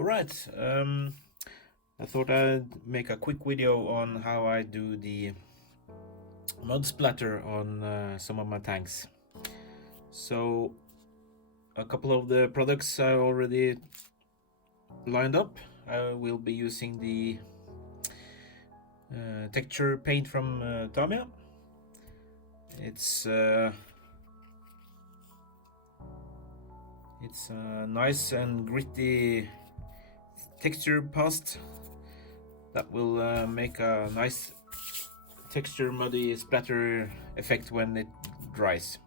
Alright, I thought I'd make a quick video on how I do the mud splatter on some of my tanks. So a couple of the products I already lined up. I will be using the texture paint from Tamiya. It's a nice and gritty texture paste that will make a nice texture muddy splatter effect when it dries.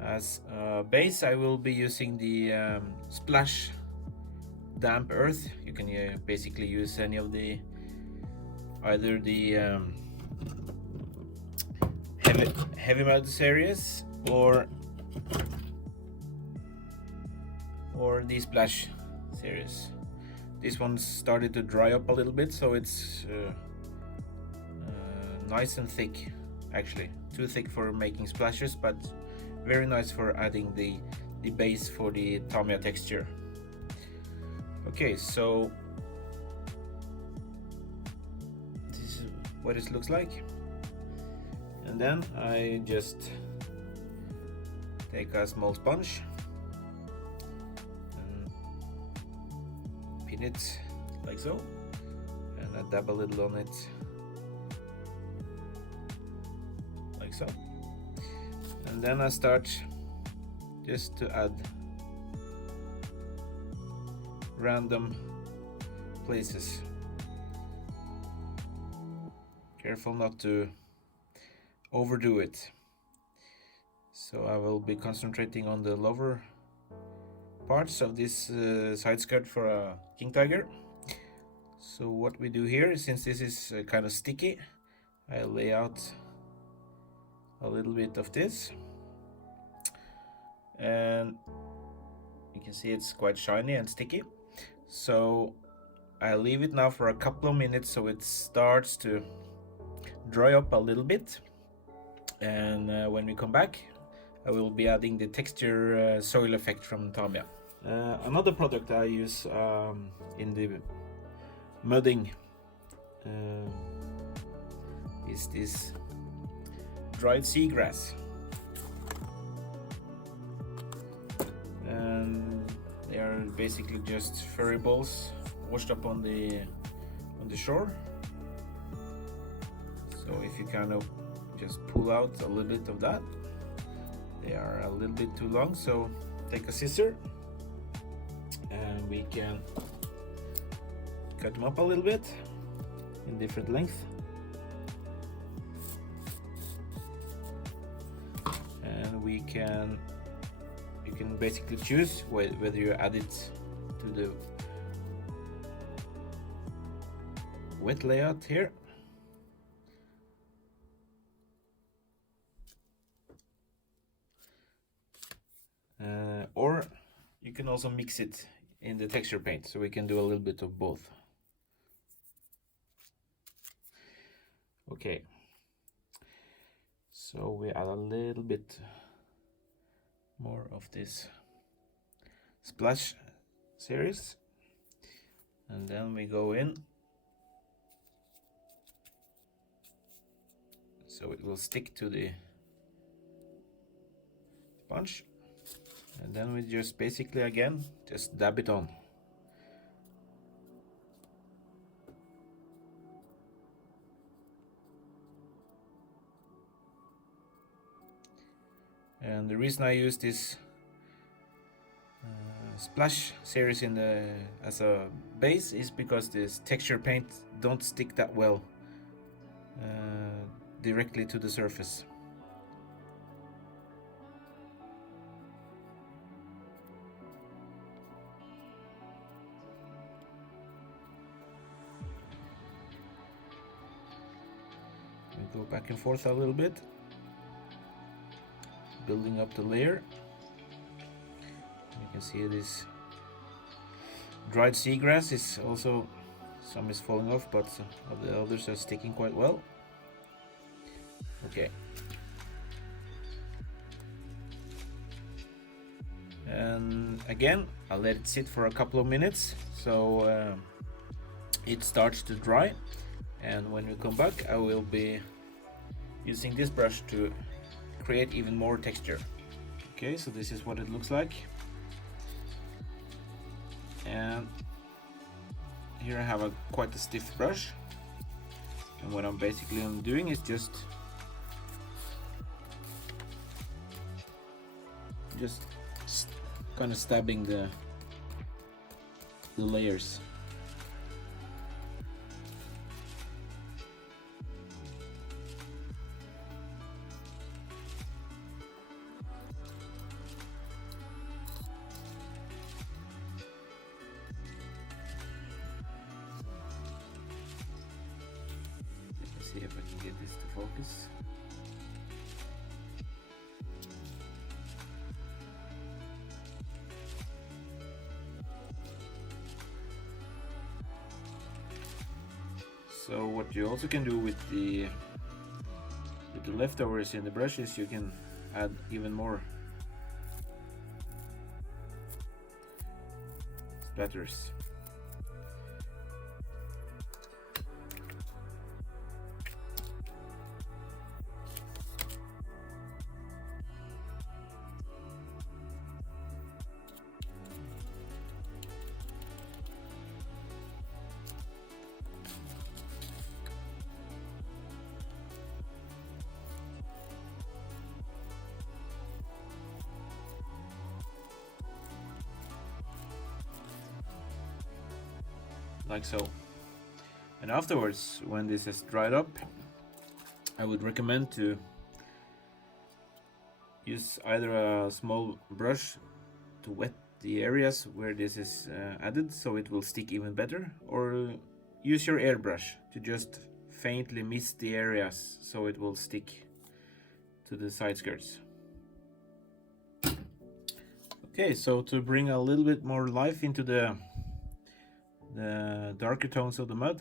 As a base, I will be using the Splash damp earth. You can basically use any of the either the heavy mud series or the Splash series. This one started to dry up a little bit, so it's nice and thick. Actually, too thick for making splashes, but very nice for adding the base for the Tamiya texture. Okay, so this is what it looks like, and then I just take a small sponge and pin it like so, and I dab a little on it like so, and then I start just to add random places. Careful not to overdo it. So I will be concentrating on the lower parts of this side skirt for a King Tiger. So what we do here, since this is kind of sticky, I lay out a little bit of this, and you can see it's quite shiny and sticky. So I leave it now for a couple of minutes so it starts to dry up a little bit, and when we come back I will be adding the texture soil effect from Tamiya. Another product I use in the mudding is this dried seagrass, and they are basically just furry balls washed up on the shore. So if you kind of just pull out a little bit of that, they are a little bit too long, so take a scissor and we can cut them up a little bit in different length, and you can basically choose whether you add it to the wet layout here, or you can also mix it in the texture paint, so we can do a little bit of both. Okay, so we add a little bit more of this Splash series, and then we go in so it will stick to the sponge, and then we just basically again just dab it on. And the reason I use this Splash series as a base is because this texture paint don't stick that well directly to the surface. We go back and forth a little bit, building up the layer. You can see this dried seagrass is also, some is falling off, but the others are sticking quite well. Okay, and again I'll let it sit for a couple of minutes so it starts to dry, and when we come back I will be using this brush to create even more texture. Okay, so this is what it looks like, and here I have quite a stiff brush, and what I'm basically doing is just kind of stabbing the layers. Let's see if I can get this to focus. So what you also can do with the leftovers in the brush is you can add even more splatters. Like so. And afterwards, when this has dried up, I would recommend to use either a small brush to wet the areas where this is added so it will stick even better, or use your airbrush to just faintly mist the areas so it will stick to the side skirts. Okay, so to bring a little bit more life into the darker tones of the mud,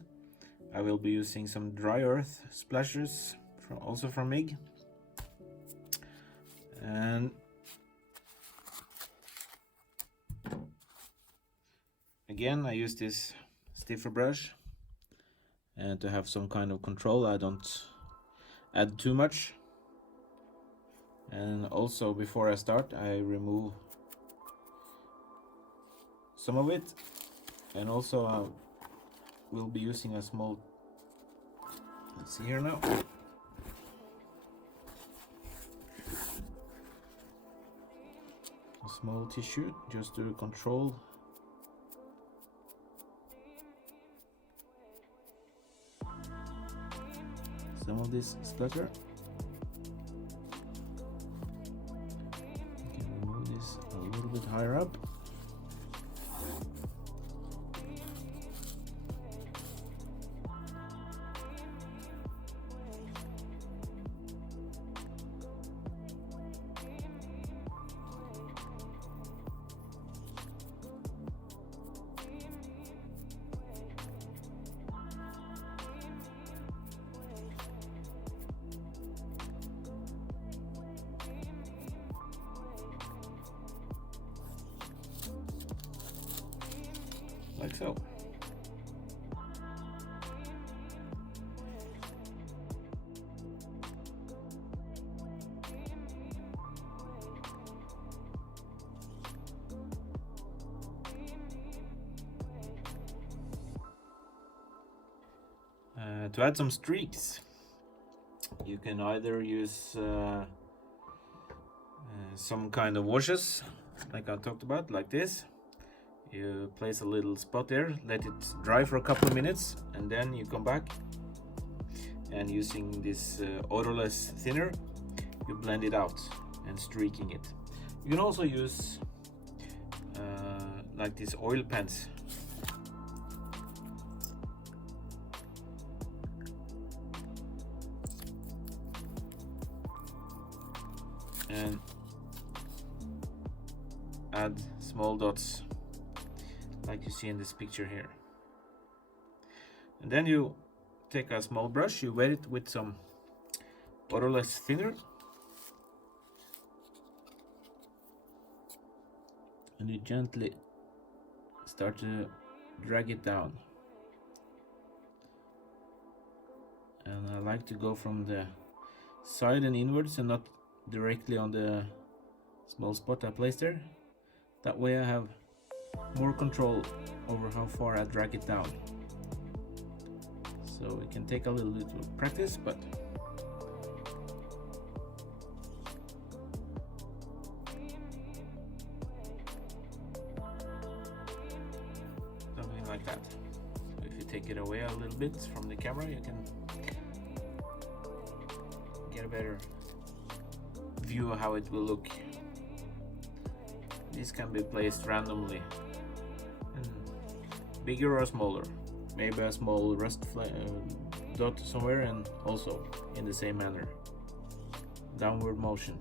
I will be using some dry earth splashes also from MIG, and again I use this stiffer brush, and to have some kind of control I don't add too much, and also before I start I remove some of it. And also I will be using a small, let's see here now, a small tissue just to control some of this splatter. You can remove this a little bit higher up. Like so. To add some streaks, you can either use some kind of washes, like I talked about, like this. You place a little spot there, let it dry for a couple of minutes, and then you come back and using this odorless thinner, you blend it out and streaking it. You can also use like these oil pens. And add small dots like you see in this picture here. And then you take a small brush, you wet it with some odorless thinner, and you gently start to drag it down. And I like to go from the side and inwards and not directly on the small spot I placed there. That way I have more control over how far I drag it down. So it can take a little bit of practice, but something like that. So if you take it away a little bit from the camera, you can get a better view of how it will look. This can be placed randomly, bigger or smaller. Maybe a small rust dot somewhere, and also in the same manner, downward motion.